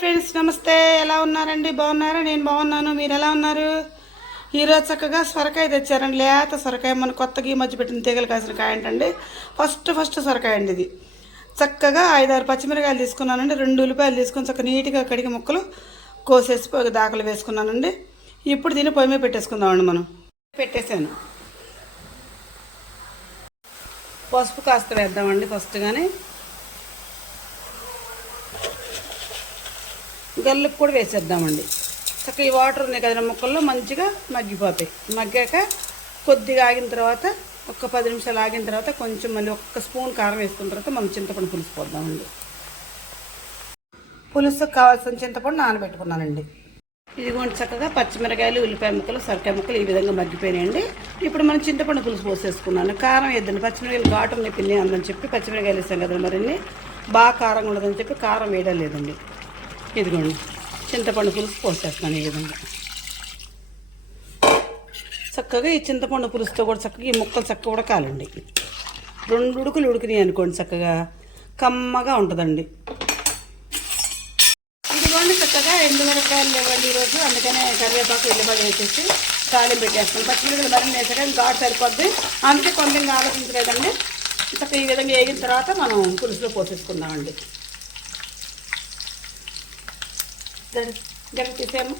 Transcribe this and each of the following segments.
Friends నమస్తే, ఎలా ఉన్నారండి? బాగున్నారా? నేను బాగున్నాను. మీరు ఎలా ఉన్నారు? ఈరోజు చక్కగా సొరకాయ తెచ్చారండి. లేత సొరకాయ, మన కొత్తగా ఈ మధ్య పెట్టిన తీగలు కాసిన కాయ అంటండి. ఫస్ట్ సొరకాయ అండి ఇది. చక్కగా 5-6 పచ్చిమిరకాయలు తీసుకున్నానండి. 2 ఉల్లిపాయలు తీసుకొని చక్కగా నీట్గా కడిగి ముక్కలు కోసేసి దాకలు వేసుకున్నానండి. ఇప్పుడు దీన్ని పొయ్యి మీద పెట్టేసుకుందామండి. మనం పెట్టేశాను. పసుపు కాస్త వేద్దామండి ఫస్ట్. కానీ గల్లుకు కూడా వేసేద్దామండి. చక్కగా ఈ వాటర్ ఉన్నాయి కదా ముక్కల్లో మంచిగా మగ్గిపోతాయి. మగ్గాక కొద్దిగా ఆగిన తర్వాత ఒక 10 నిమిషాలు ఆగిన తర్వాత కొంచెం మళ్ళీ 1 స్పూన్ కారం వేసుకున్న తర్వాత మనం చింతపండు పులుసు పోద్దామండి. పులుసుకు కావాల్సిన చింతపండు నానబెట్టుకున్నానండి. ఇదిగోండి చక్కగా పచ్చిమిరకాయలు, ఉల్లిపాయ ముక్కలు, సొరకాయ ముక్కలు ఈ విధంగా మగ్గిపోయినాయండి. ఇప్పుడు మనం చింతపండు పులుసు పోసేసుకున్నాను. కారం వేద్దండి, పచ్చిమిరకాయలు ఘాటు ఉన్నాయి పిన్ని అందని చెప్పి పచ్చిమిరకాయలు వేసాం కదా మరిన్ని బాగా కారంగా ఉండదని చెప్పి కారం వేయడం లేదండి. ఇదిగోండి చింతపండు పులుసు పోసేస్తున్నాను ఈ విధంగా. చక్కగా ఈ చింతపండు పులుసుతో కూడా చక్కగా ఈ ముక్కలు చక్కగా ఉడకాలండి. 2 ఉడుకులు ఉడికినాయి అనుకోండి చక్కగా కమ్మగా ఉంటుందండి. ఇదిగోండి చక్కగా ఎండుమిరపకాయలు లేవండి ఈరోజు, అందుకనే కరివేపాకు ఉల్లిపాయ వేసేసి తాలింపు పెట్టేస్తాం. పచ్చిమిరపకాయలు మరిన్ని వేసాక ఘాటు సరిపోద్ది, అందుకే కొంచెం ఆలోచించలేదండి. చక్కగా ఈ విధంగా వేగిన తర్వాత మనం పులుసులో పోసేసుకుందామండి. గరి తీసాము.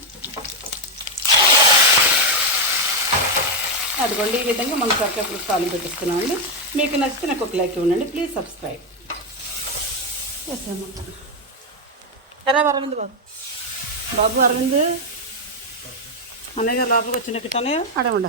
అదిగోండి ఈ విధంగా మనం సొరకాయ పులుసు తాలింపు పెట్టేసుకున్నామండి. మీకు నచ్చితే నాకు ఒక లైక్ ఇవ్వండి. ప్లీజ్ సబ్స్క్రైబ్ చేస్తాము. ఎరా అరవింద్ బాబు అరవింద్ అన్నయ్య గారు లోపలికి వచ్చిన కిట్టనే ఆడమండ